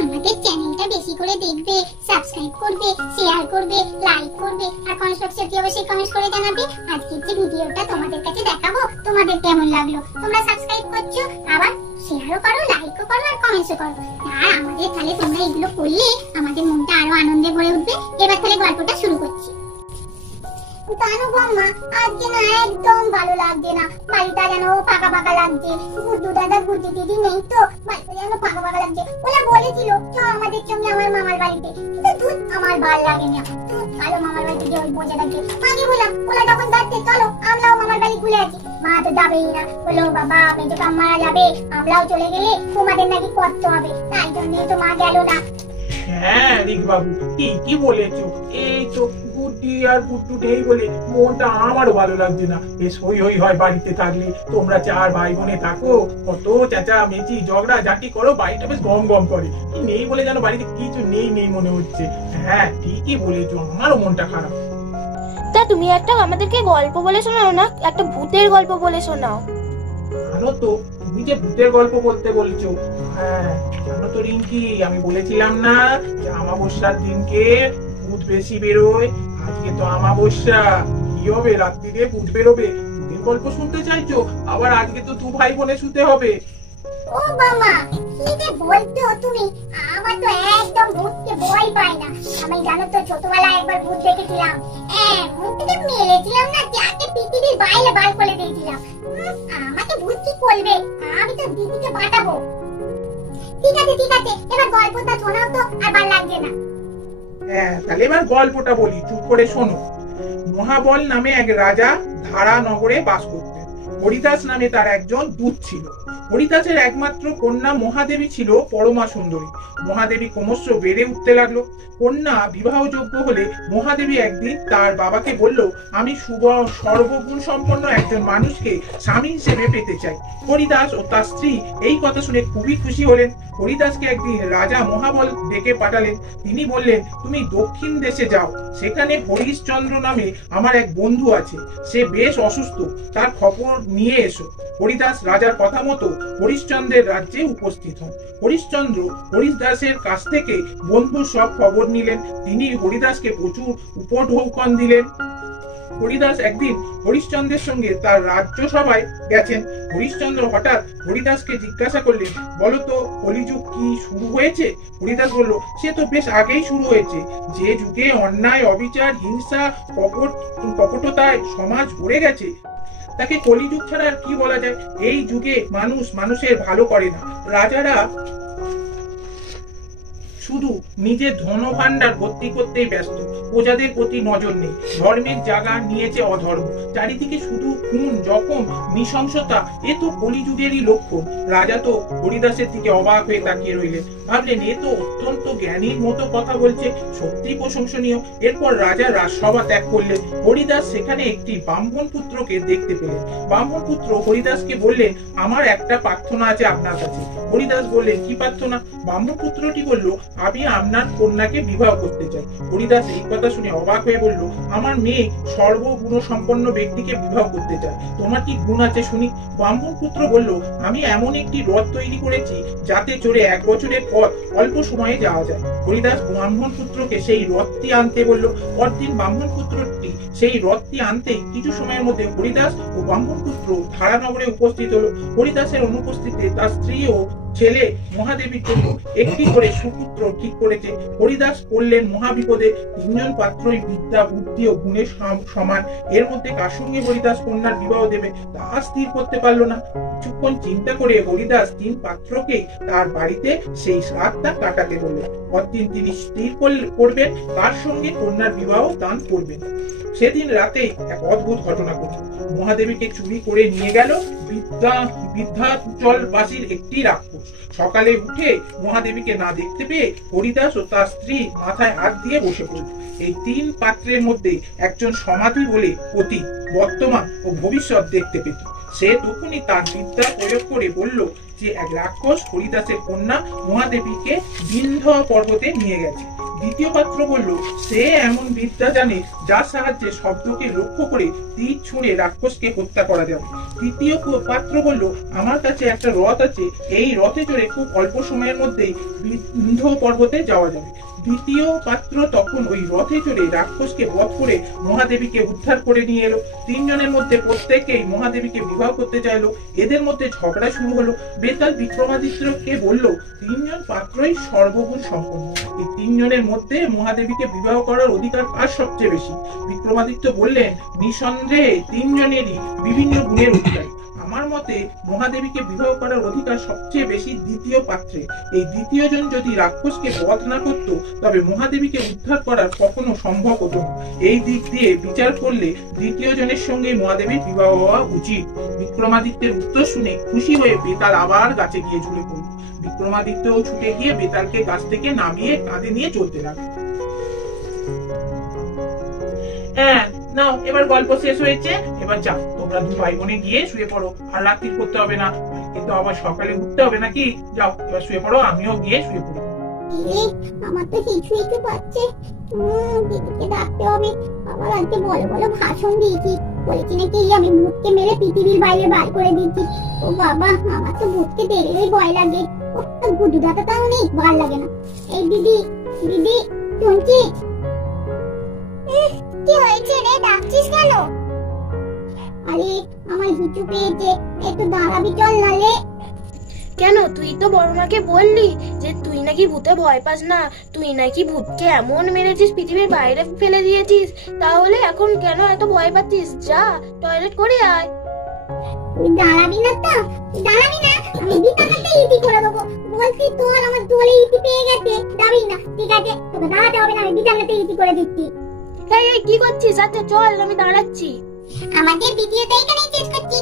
আমাদের চ্যানেলটা বেশি করে দেখবে, সাবস্ক্রাইব করবে, শেয়ার করবে, লাইক করবে আর কমেন্ট বক্সে অবশ্যই কমেন্ট করে জানাবে আজকের যে ভিডিওটা তোমাদের কাছে দেখাবো তোমাদের কেমন লাগলো। তোমরা সাবস্ক্রাইব করছো, আবার শেয়ারও করো, লাইকও করো আর কমেন্টও করো। আর আমাদের তাহলে তোমরা এগুলো করলে আমাদের মনটা আরো আনন্দে ভরে উঠবে। এবার তাহলে গল্পটা শুরু করছি। জানো বম্মা, আজকে না একদম ভালো লাগছে না। বাড়িটা যেন ফাঁকা ফাঁকা লাগছে। গুড্ডু দাদা গুড্ডি দিদি নেই তো, বাড়িটা যেন ফাঁকা ফাঁকা লাগছে। ওরা বলেছিল চ আমাদের সঙ্গে আমার মামার বাড়িতে, কিন্তু দুধ আমার ভাল লাগে না। তুই কালো মামার বাড়িতে গিয়ে ওই বসে থাকে। মাকে বললাম ওরা যখন যাচ্ছে চলো আমরাও মামার বাড়ি খুলে আছি। মা তো যাবেই না, বললো বাবা মেজো কাম মারা যাবে, আমরাও চলে গেলে তোমাদের নাকি করতে হবে, তাই জন্যই তো মা গেল না। হ্যাঁ রিক বাবু কি বলেছো, এই তো গুড্ডি আর গুড্ডু নেই বলে মনটা আমারও ভালো লাগছে না। বেশ হই হই হয় বাড়িতে থাকলে, তোমরা চার ভাই বোনে থাকো, কত চেঁচা মেচি ঝগড়া ঝাঁটি করো, বাড়িটা বেশ গম গম করে। নেই বলে যেন বাড়িতে কিছু নেই নেই মনে হচ্ছে। হ্যাঁ ঠিকই বলেছো, আমারও মনটা খারাপ। তা তুমি একটা আমাদেরকে গল্প বলে শোনাও না, একটা ভূতের গল্প বলে শোনাও। জানো তো তুমি যে ভূতের গল্প বলতে বলছো, হ্যাঁ জানো তো রিঙ্কি, আমি বলেছিলাম না যে অমাবস্যার দিনকে ভূত বেশি বেরোয়। আজকে তো অমাবস্যা, কি হবে রাত্রিরে ভূত বেরোবে। ভূতের গল্প শুনতে চাইছো? আবার আজকে তো দু ভাই বোনে শুতে হবে। ও বাবা, কি যে বলছো তুমি, আমার তো একদম ভূতকে ভয় পাই না। আমি জানো তো ছোটবেলায় একবার ভূত দেখেছিলাম। মুখ থেকে মেরেছিলাম না, যাকে পৃথিবীর বাইরে বার করে দিয়েছিলাম। আমাকে ভূত কি করবে, আমি তো দিদিকে পাঠাবো। ঠিক আছে এবার গল্পটা শোনাও তো, আর ভালো লাগছে না। হ্যাঁ তাহলে এবার গল্পটা বলি, চুপ করে শোনো। মহাবল নামে এক রাজা ধারা নগরে বাস করতেন। হরিদাস নামে তার একজন দূত ছিল। হরিদাসের একমাত্র কন্যা মহাদেবী ছিল পরমা সুন্দরী। মহাদেবী ক্রমশ বেড়ে উঠতে লাগলো। কন্যা বিবাহযোগ্য হলে মহাদেবী একদিন তার বাবাকে বলল, আমি সর্বগুণ সম্পন্ন একজন মানুষকে স্বামী হিসেবে পেতে চাই। হরিদাস ও তার স্ত্রী এই কথা শুনে খুবই খুশি হলেন। হরিদাসকে একদিন রাজা মহাবল ডেকে পাঠালেন। তিনি বললেন, তুমি দক্ষিণ দেশে যাও, সেখানে হরিশচন্দ্র নামে আমার এক বন্ধু আছে, সে বেশ অসুস্থ, তার খবর নিয়ে এসো। হরিদাস রাজার কথা মতো হরিশ্চন্দ্রের রাজ্যে উপস্থিত হন। হরিশ্চন্দ্র হরিদাসের কাছ থেকে বন্ধুর সব খবর নিলেন। তিনি হরিদাসকে প্রচুর উপঢৌকন দিলেন। হরিদাস একদিন হরিশ্চন্দ্রের সঙ্গে তার রাজ্য সভায় গেছেন। হরিশ্চন্দ্র হঠাৎ হরিদাসকে জিজ্ঞাসা করলেন, বলতো কলিযুগ কি শুরু হয়েছে? হরিদাস বলল, সে তো বেশ আগেই শুরু হয়েছে। যে যুগে অন্যায়, অবিচার, হিংসা, কপটতায় সমাজ ভরে গেছে, তাকে কলিযুগ ছাড়া আর কি বলা যায়। এই যুগে মানুষ মানুষের ভালো করে না। রাজারা শুধু নিজের ধন ভান্ডার ভর্তি করতেই ব্যস্ত, প্রজাদের প্রতি নজর নেই। ধর্মের জায়গা নিয়েছে অধর্ম, চারিদিকে শুধু খুন, জখম, নৃশংসতা। এ তো কলিযুগেরই লক্ষণ। রাজা তো হরিদাসের দিকে অবাক হয়ে তাকিয়ে রইলেন। ভাবলেন, এ তো অত্যন্ত জ্ঞানীর মতো কথা বলছে, সত্যি প্রশংসনীয়। এরপর রাজা রাজসভা ত্যাগ করলেন। হরিদাস সেখানে একটি ব্রাহ্মণ পুত্রকে দেখতে পেলেন। ব্রাহ্মণ পুত্র হরিদাসকে বললেন, আমার একটা প্রার্থনা আছে আপনার কাছে। হরিদাস বললেন, কি প্রার্থনা? ব্রাহ্মণ পুত্রটি বলল, আমি আপনার কন্যাকে বিবাহ করতে চাই। হরিদাস এই কথা শুনে অবাক হয়ে বলল, আমার মেয়ে সর্বগুণ সম্পন্ন ব্যক্তিকে বিবাহ করতে চায়, তোমার কি গুণ আছে শুনি? ব্রাহ্মণ পুত্র বলল, আমি এমন একটি রথ তৈরি করেছি যাতে চড়ে 1 বছরের পর অল্প সময়ে যাওয়া যায়। হরিদাস ব্রাহ্মণ পুত্রকে সেই রথটি আনতে বলল। পরদিন ব্রাহ্মণ পুত্রটি সেই রথটি আনতেই কিছু সময়ের মধ্যে হরিদাস ও ব্রাহ্মণ পুত্র ধারানগরে উপস্থিত হলো। হরিদাসের অনুপস্থিতিতে তার স্ত্রী ও ছেলে মহাদেবীর জন্য একটি করে সুপুত্র ঠিক করেছে। হরিদাস করলেন মহাবিপদে। 3 জন পাত্রই বিদ্যা, বুদ্ধি ও গুণে সমান। এর মধ্যে কার সঙ্গে হরিদাস কন্যার বিবাহ দেবে তা স্থির করতে পারলো না। কিছুক্ষণ চিন্তা করে হরিদাস 3 পাত্রকে তার বাড়িতে সেই রাতটা কাটাতে বললেন। পরদিন তিনি স্থির করবেন কার সঙ্গে কন্যার বিবাহ দান করবেন। সেদিন রাতে এক অদ্ভুত ঘটনা ঘটল। মহাদেবীকে চুরি করে নিয়ে গেল বিদ্যাচলবাসীর একটি রাক্ষস। সকালে উঠে মহাদেবীকে না দেখতে পেয়ে হরিদাস ও তার স্ত্রী মাথায় হাত দিয়ে বসে পড়ল। এই 3 পাত্রের মধ্যে একজন সমাধি বলে অতীত, বর্তমান ও ভবিষ্যৎ দেখতে পেত। সে তখনই তার বিদ্যা প্রয়োগ করে বলল, যে এক রাক্ষস হরিদাসের কন্যা মহাদেবীকে বিন্ধ্য পর্বতে নিয়ে গেছে। দ্বিতীয় পাত্র বলল সে এমন বিদ্যা জানে যার সাহায্যে শব্দকে লক্ষ্য করে তীর ছুঁড়ে রাক্ষসকে হত্যা করা যাবে। তৃতীয় পাত্র বলল আমার কাছে একটা রথ আছে, এই রথে চড়ে খুব অল্প সময়ের মধ্যেই বিন্ধ্য পর্বতে যাওয়া যাবে। দ্বিতীয় পাত্র তখন ওই রথে চড়ে রাক্ষসকে বধ করে মহাদেবীকে উদ্ধার করে নিয়ে এলো। তিনজনের মধ্যে প্রত্যেকেই মহাদেবীকে বিবাহ করতে চাইলো। এদের মধ্যে ঝগড়া শুরু হলো। বেতাল বিক্রমাদিত্যকে বলল তিনজন পাত্রই সর্বগুণ সম্পন্ন, এই তিনজনের মধ্যে মহাদেবীকে বিবাহ করার অধিকার কার সবচেয়ে বেশি? বিক্রমাদিত্য বললেন নিঃসন্দেহে তিনজনেরই বিভিন্ন গুণের অধিকারী। আমার মতে মহাদেবীকে বিবাহ করার অধিকার সবচেয়ে বেশি দ্বিতীয় পাত্রে। এই দ্বিতীয় জন যদি রাক্ষসকে বধ না করত তবে মহাদেবীকে উদ্ধার করার কখনো সম্ভব হতো না। এই দিক দিয়ে বিচার করলে দ্বিতীয় জনের সঙ্গে মহাদেবীর বিবাহ হওয়া উচিত। বিক্রমাদিত্যের উত্তর শুনে খুশি হয়ে বেতাল আবার গাছে গিয়ে ঝুলে পড়ল। বিক্রমাদিত্যও ছুটে গিয়ে বেতালকে গাছ থেকে নামিয়ে কাঁধে নিয়ে চলতে লাগলো। হ্যাঁ নাও, এবার গল্প শেষ হয়েছে, এবার যাও তোমরা দু ভাই বোনে গিয়ে শুয়ে পড়ো, আর রাত্রি করতে হবে না, কিন্তু আবার সকালে উঠতে হবে নাকি? যাও এবার শুয়ে পড়ো, আমিও গিয়ে শুয়ে পড়ি। আমার তো হিচু হিচু পাচ্ছে, দিদিকে ডাকতে হবে। আবার আজকে বলে বলে ভাষণ দিয়েছি, বলেছি নাকি আমি ভূতকে মেরে পৃথিবীর বাইরে বার করে দিচ্ছি। ও বাবা, আমার তো ভূতকে দেখলেই ভয় লাগে। গুডু দাদাটাও নেই, ভয় লাগে না। এই দিদি, দিদি শুনছিস? কি হয়েছে রে, ডাকছিস কেন? আরে আমার হিচু পেয়েছে, একটু দাঁড়াবি চল নালে। কেন, তুই তো বড়মাকে বললি যে তুই নাকি ভূতে ভয় পাস না, তুই নাকি ভূতকে এমন মেরেছিস পৃথিবীর বাইরে ফেলে দিয়েছিস, তাহলে এখন কেন এত ভয় পাচ্ছিস? যা টয়লেট করে আয়। তুই দাঁড়াবি না তো? দাঁড়াবি না, আমি বিছানাতে ইতি করে দেবো। বলছি তোর আমার দোলে ইতি পেয়ে গেছে, যাবি না? ঠিক আছে, তোকে দাঁড়াতে হবে না, আমি বিছানাতে ইতি করে দিচ্ছি। এই কি করছিস? আচ্ছা চল, আমি দাঁড়াচ্ছি। আমাদের ভিডিওটা এখানেই শেষ করছি।